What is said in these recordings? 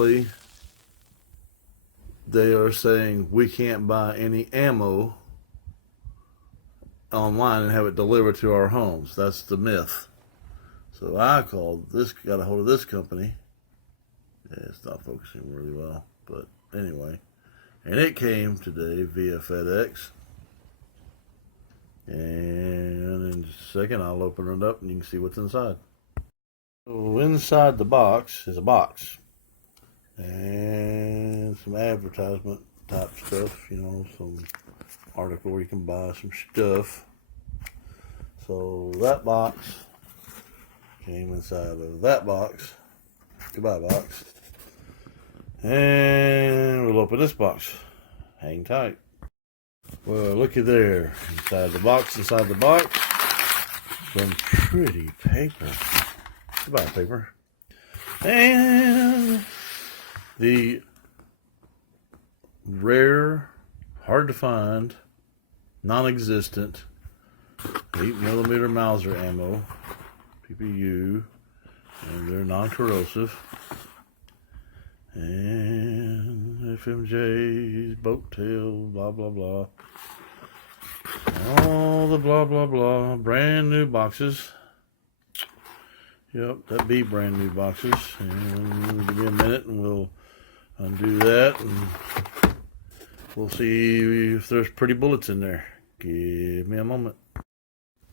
supposedly they are saying we can't buy any ammo online and have it delivered to our homes. That's the myth. So I got a hold of this company. Yeah, it's not focusing really well, but anyway. And it came today via FedEx. And in just a second, I'll open it up and you can see what's inside. So inside the box is a box. And some advertisement type stuff, some article where you can buy some stuff. So that box came inside of that box. Goodbye box. And we'll open this box. Hang tight. Well, looky there. Inside the box, some pretty paper. Goodbye paper. And the rare, hard to find, non-existent 8mm Mauser ammo, PPU, and they're non-corrosive. And FMJ's, boat tail, blah blah blah. All the blah blah blah. Brand new boxes. Yep, that'd be brand new boxes. And give me a minute and we'll undo that and we'll see if there's pretty bullets in there. Give me a moment.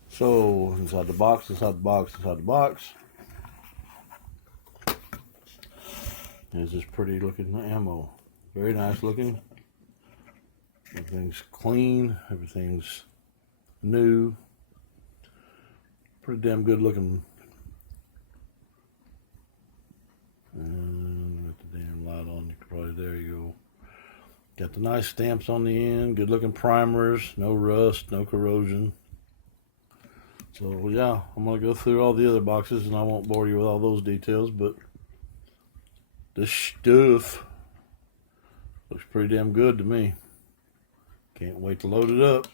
So inside the box. Is this pretty looking ammo. Very nice looking. Everything's clean. Everything's new. Pretty damn good looking. And with the damn light on, you could probably, there you go. Got the nice stamps on the end. Good looking primers. No rust, no corrosion. So yeah, I'm going to go through all the other boxes and I won't bore you with all those details, but this stuff looks pretty damn good to me. Can't wait to load it up.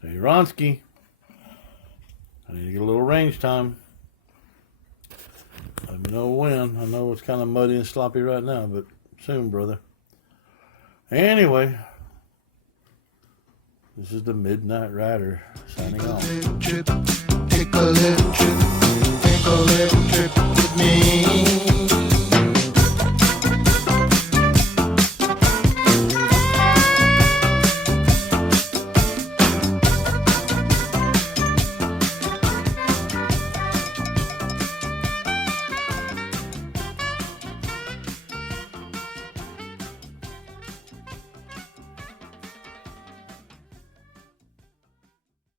Hey, Ronsky, I need to get a little range time. Let me know when. I know it's kind of muddy and sloppy right now, but soon, brother. Anyway, this is the Midnight Rider signing off. Take a little trip, take a little trip.